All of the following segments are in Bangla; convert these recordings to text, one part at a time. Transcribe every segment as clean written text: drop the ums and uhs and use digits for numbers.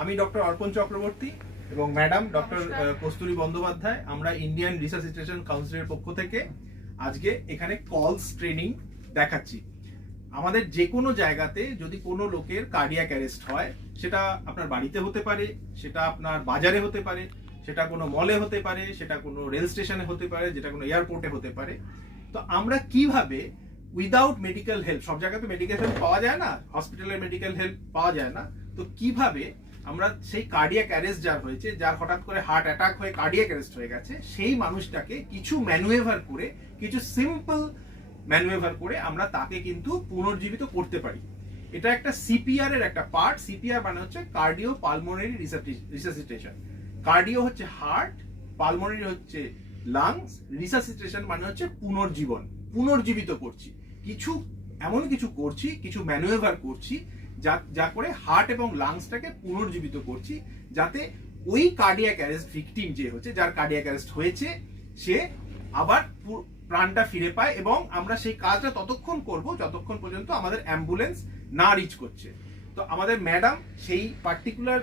আমি ডক্টর অর্পণ চক্রবর্তী এবং ম্যাডাম ডক্টর কস্তুরী বন্দ্যোপাধ্যায়, আমরা ইন্ডিয়ান রিসাসিটেশন কাউন্সিলের পক্ষ থেকে আজকে এখানে কলস ট্রেনিং দেখাচ্ছি। আমাদের যে কোনো জায়গাতে যদি কোনো লোকের কার্ডিয়াক অ্যারেস্ট হয়, সেটা আপনার বাড়িতে হতে পারে, সেটা আপনার বাজারে হতে পারে, সেটা কোনো মলে হতে পারে, সেটা কোনো রেল স্টেশনে হতে পারে, যেটা কোনো এয়ারপোর্টে হতে পারে। তো আমরা কিভাবে উইদাউট মেডিকেল হেল্প, সব জায়গাতে মেডিকেল হেল্প পাওয়া যায় না, হসপিটালের মেডিকেল হেল্প পাওয়া যায় না, তো কিভাবে আমরা সেই কার্ডিয়াক অ্যারেস্ট যার হয়েছে, যার হঠাৎ করে হার্ট অ্যাটাক হয়ে কার্ডিয়াক অ্যারেস্ট হয়ে গেছে, সেই মানুষটাকে কিছু ম্যানুয়েভার করে, কিছু সিম্পল ম্যানুয়েভার করে আমরা তাকে কিন্তু পুনর্জীবিত করতে পারি। এটা একটা সিপিআর এর একটা পার্ট। সিপিআর মানে হচ্ছে কার্ডিও পালমোনারি রিসাসিটেশন। কার্ডিও হচ্ছে হার্ট, পালমোনারি হচ্ছে লাংস, রিসাসিটেশন মানে হচ্ছে পুনর্জীবন, পুনর্জীবিত করছি, কিছু এমন কিছু করছি, কিছু ম্যানুয়েভার করছি যা করে হার্ট এবং লাংসটাকে পুনর্জীবিত করছি, যাতে ওই কার্ডিয়াক অ্যারেস্ট ভিকটিম যে হচ্ছে, যার কার্ডিয়াক অ্যারেস্ট হয়েছে, সে আবার প্রাণটা ফিরে পায়। এবং আমরা সেই কাজটা ততক্ষণ করব যতক্ষণ পর্যন্ত আমাদের অ্যাম্বুলেন্স না রিচ করছে। তো আমাদের ম্যাডাম সেই পার্টিকুলার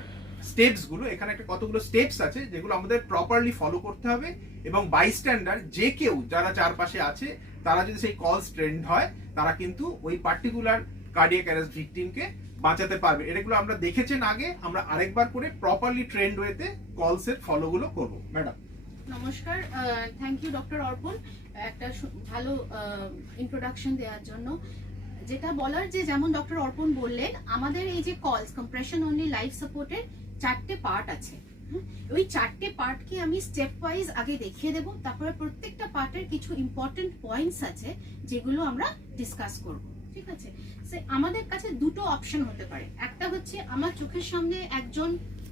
স্টেপস গুলো, এখানে একটা কতগুলো স্টেপস আছে যেগুলো আমাদের প্রপারলি ফলো করতে হবে, এবং বাইস্ট্যান্ডার যে কেউ যারা চারপাশে আছে, তারা যদি সেই কলস ট্রেন্ড হয়, তারা কিন্তু ওই পার্টিকুলার কার্ডিয়াক অ্যারেস্ট ভিকটিমকে বাঁচাতে পারবে। এগুলো আমরা দেখেছেন আগে, আমরা আরেকবার করে প্রপারলি ট্রেন্ড ওয়েতে কলসের ফলোগুলো করব। ম্যাডাম নমস্কার, থ্যাংক ইউ ডক্টর অর্পণ একটা ভালো ইন্ট্রোডাকশন দেওয়ার জন্য। যেটা বলার যে, যেমন ডক্টর অর্পণ বললেন, আমাদের এই যে কলস কম্প্রেশন অনলি লাইফ সাপোর্টের 4টে পার্ট আছে। ওই 4টে পার্টকে আমি স্টেপ ওয়াইজ আগে দেখিয়ে দেব, তারপরে প্রত্যেকটা পার্টের কিছু ইম্পর্টেন্ট পয়েন্টস আছে যেগুলো আমরা ডিসকাস করব। ঠিক আছে? আমাদের কাছে দুটো অপশন হতে পারে। একটা হচ্ছে আমার চোখের সামনে একজন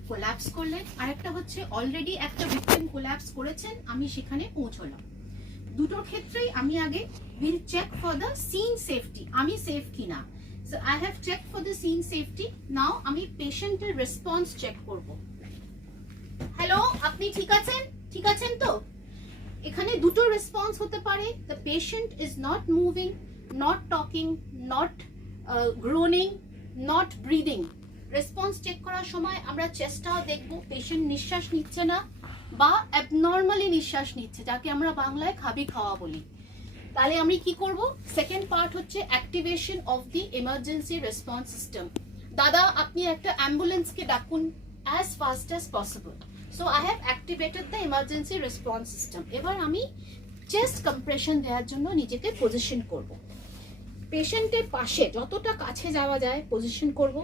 কোল্যাপস করলেন, আর একটা হচ্ছে অলরেডি একটা ভিকটিম কোল্যাপস করেছেন, আমি সেখানে পৌঁছলাম। দুটোর ক্ষেত্রেই আমি আগে will check for the scene safety, আমি সেফ কিনা। So I have check for the scene safety. Now আমি পেশেন্টের রেসপন্স চেক করব। হ্যালো, আপনি ঠিক আছেন? ঠিক আছেন তো? এখানে দুটো রেসপন্স হতে পারে, the patient is not moving, not talking, not groaning, not breathing. Response check করার সময় আমরা চেষ্টাও দেখব, পেশেন্ট নিঃশ্বাস নিচ্ছে না বা অ্যাবনর্মালি নিঃশ্বাস নিচ্ছে, যাকে আমরা বাংলায় খাবি খাওয়া বলি। তাহলে আমি কি করব? সেকেন্ড পার্ট হচ্ছে activation of the emergency response system. দাদা, আপনি একটা অ্যাম্বুলেন্সকে ডাকুন as fast as possible. So I have activated the emergency response system. এবার আমি চেস্ট কম্প্রেশন দেওয়ার জন্য নিজেকে পজিশন করব। পেশেন্টের পাশে যতটা কাছে যাওয়া যায় পজিশন করব।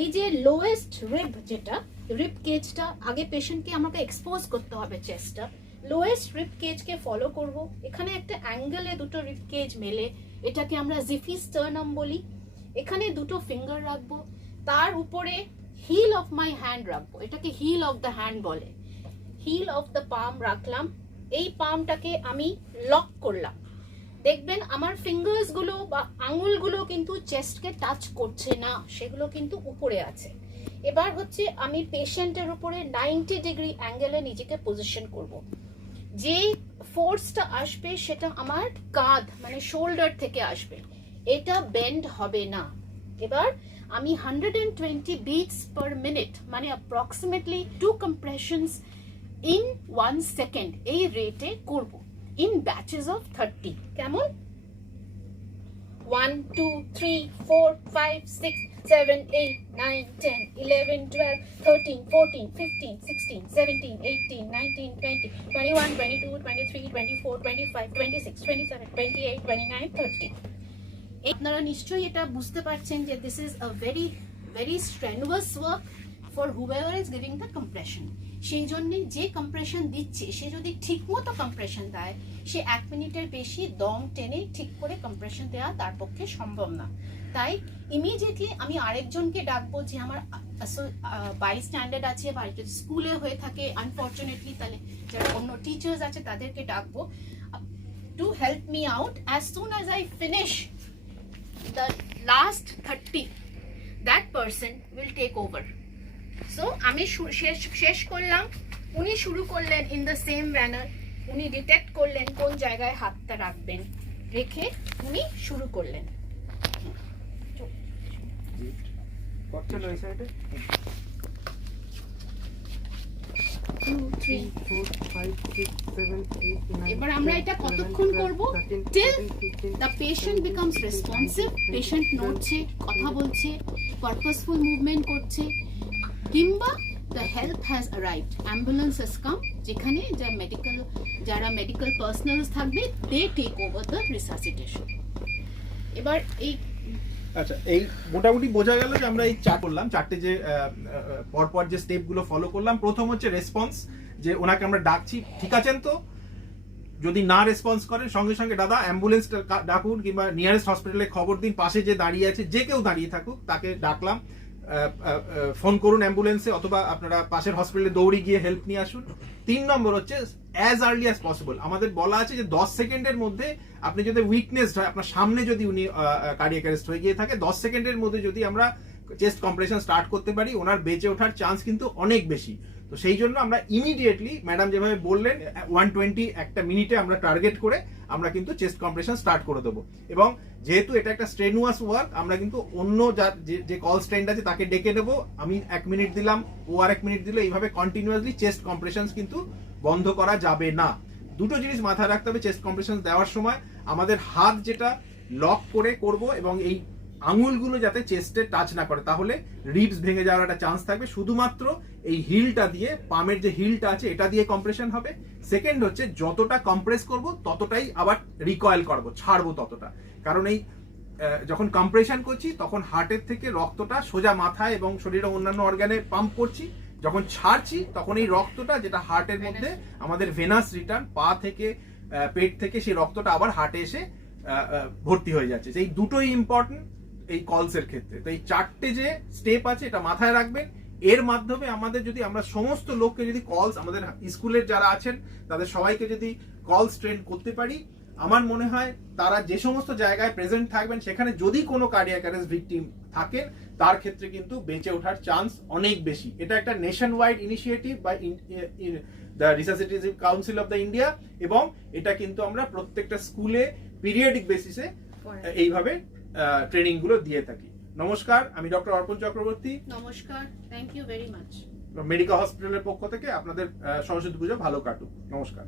এই যে লোয়েস্ট রিব, যেটা রিব কেজটা আগে পেশেন্টকে আমাকে এক্সপোজ করতে হবে, চেস্টটা লোয়েস্ট রিব কেজকে ফলো করব। এখানে একটা অ্যাঙ্গেলে দুটো রিব কেজ মেলে, এটাকে আমরা জিফিস্টার্নাম বলি। এখানে দুটো ফিঙ্গার রাখবো, তার উপরে হিল অফ মাই হ্যান্ড রাখবো, এটাকে হিল অফ দ্য হ্যান্ড বলে। হিল অফ দ্য পাম রাখলাম, এই পামটাকে আমি লক করলাম। দেখবেন আমার ফিঙ্গার্স গুলো বা আঙুলগুলো কিন্তু চেস্টকে টাচ করছে না, সেগুলো কিন্তু উপরে আছে। এবার হচ্ছে আমি পেশেন্টের উপরে 90 ডিগ্রি অ্যাঙ্গেলে নিজেকে পজিশন করব। যে ফোর্সটা আসবে সেটা আমার কাঁধ মানে শোল্ডার থেকে আসবে, এটা বেন্ড হবে না। এবার আমি 120 বিটস পার মিনিট মানে অ্যাপ্রক্সিমেটলি 2 কম্প্রেশনস ইন 1 সেকেন্ড এই রেটে করব, in batches of 30. কেমন? 1 2 3 4 5 6 7 8 9 10 11 12 13 14 15 16 17 18 19 20 21 22 23 24 25 26 27 28 29 30। আপনারা নিশ্চয়ই এটা বুঝতে পারছেন যে this is a very very strenuous work for whoever is giving the compression. সেই জন্য যে কম্প্রেশন দিচ্ছে সে যদি ঠিকমতো কম্প্রেশন দেয়, সে 1 মিনিটের বেশি দম টেনে ঠিক করে কম্প্রেশন দেওয়া তার পক্ষে সম্ভব না। তাই ইমিডিয়েটলি আমি আরেকজনকে ডাকবো, যে আমার বাইস্ট্যান্ডার আছে বা যদি স্কুলে হয়ে থাকে আনফর্চুনেটলি, তাহলে যারা অন্য টিচার্স আছে তাদেরকে ডাকবো to help me out. As soon as I finish the last 30, that person will take over. So আমি শেষ করলাম, উনি শুরু করলেন ইন দ্য সেম ম্যানার। উনি ডিটেক্ট করলেন কোন জায়গায় হাতটা রাখবেন, রেখে উনি শুরু করলেন। 2 3 4 5 6 7 8 9 এবার আমরা এটা কতক্ষণ করব till the patient becomes responsive, patient নড়ছে, কথা বলছে, purposeful movement করছে, কিংবা the help has arrived, ambulance has come, যেখানে যারা মেডিকেল পার্সোনালস থাকবে they take over the resuscitation. এবার এই আচ্ছা, এই মোটামুটি বোঝা গেল যে আমরা এই চারটে যে পরপর যে স্টেপগুলো ফলো করলাম। প্রথম হচ্ছে রেসপন্স, যে ওনাকে আমরা ডাকছি, ঠিক আছেন তো? যদি না রেসপন্স করেন সঙ্গে সঙ্গে দাদা অ্যাম্বুলেন্স ডাকুন, কিংবা নিয়ারেস্ট হসপিটালে খবর দিন, পাশে যে দাঁড়িয়ে আছে যে কেউ দাঁড়িয়ে থাকুক তাকে ডাকলাম, ফোন করুন অ্যাম্বুলেন্সে, অথবা আপনারা পাশের হসপিটালে দৌড়ে গিয়ে হেল্প নিয়ে আসুন। 3 নম্বর হচ্ছে অ্যাজ আর্লি অ্যাজ পসিবল। আমাদের বলা আছে যে 10 সেকেন্ডের মধ্যে আপনি যদি উইকনেস হয়, আপনার সামনে যদি উনি কার্ডিয়াক অ্যারেস্ট হয়ে গিয়ে থাকে, 10 সেকেন্ডের মধ্যে যদি আমরা চেস্ট কম্প্রেশন স্টার্ট করতে পারি, ওনার বেঁচে ওঠার চান্স কিন্তু অনেক বেশি। তো সেই জন্য আমরা ইমিডিয়েটলি ম্যাডাম যেভাবে বললেন 120 একটা মিনিটে আমরা টার্গেট করে আমরা কিন্তু চেস্ট কম্প্রেশন স্টার্ট করে দেবো। এবং যেহেতু এটা একটা স্ট্রেনুয়াস ওয়ার্ক, আমরা কিন্তু অন্য যে কল স্ট্রেন্ড আছে তাকে ডেকে নেবো, আমি 1 মিনিট দিলাম, ও আর 1 মিনিট দিল, এইভাবে কন্টিনিউয়াসলি চেস্ট কম্প্রেশন কিন্তু বন্ধ করা যাবে না। দুটো জিনিস মাথায় রাখতে হবে চেস্ট কম্প্রেশন দেওয়ার সময়, আমাদের হাত যেটা লক করে করব এবং এই আঙুলগুলো যাতে চেস্টে টাচ না করে, তাহলে রিবস ভেঙে যাওয়ার একটা চান্স থাকবে। শুধুমাত্র এই হিলটা দিয়ে, পামের যে হিলটা আছে এটা দিয়ে কম্প্রেশন হবে। সেকেন্ড হচ্ছে যতটা কম্প্রেস করব ততটাই আবার রিকয়েল করব, ছাড়বো ততটা। কারণ এই যখন কম্প্রেশন করছি তখন হার্টের থেকে রক্তটা সোজা মাথায় এবং শরীরের অন্যান্য অর্গানে পাম্প করছি, যখন ছাড়ছি তখন এই রক্তটা যেটা হার্টের মধ্যে আমাদের ভেনাস রিটার্ন, পা থেকে পেট থেকে সেই রক্তটা আবার হার্টে এসে ভর্তি হয়ে যাচ্ছে। এই দুটোই ইম্পর্টেন্ট এই কলসের ক্ষেত্রে। তো এই 4টে যে স্টেপ আছে এটা মাথায় রাখবেন। এর মাধ্যমে আমাদের যদি আমরা সমস্ত লোককে যদি কলস, আমাদের স্কুলের যারা আছেন তাদের সবাইকে যদি কলস ট্রেন করতে পারি, আমার মনে হয় তারা যে সমস্ত জায়গায় প্রেজেন্ট থাকবেন সেখানে যদি কোনো কার্ডিয়াক অ্যারেস্ট ভিকটিম থাকেন তার ক্ষেত্রে কিন্তু বেঁচে ওঠার চান্স অনেক বেশি। এটা একটা nationwide initiative by the resuscitative council of the India, এবং এটা কিন্তু আমরা প্রত্যেকটা স্কুলে পিরিয়ডিক বেসিসে এইভাবে ট্রেনিং গুলো দিয়ে থাকি। নমস্কার, আমি ডক্টর অর্পণ চক্রবর্তী। নমস্কার, thank you very much. Medical হসপিটালের পক্ষ থেকে আপনাদের সরস্বতী পুজো ভালো কাটুক। নমস্কার।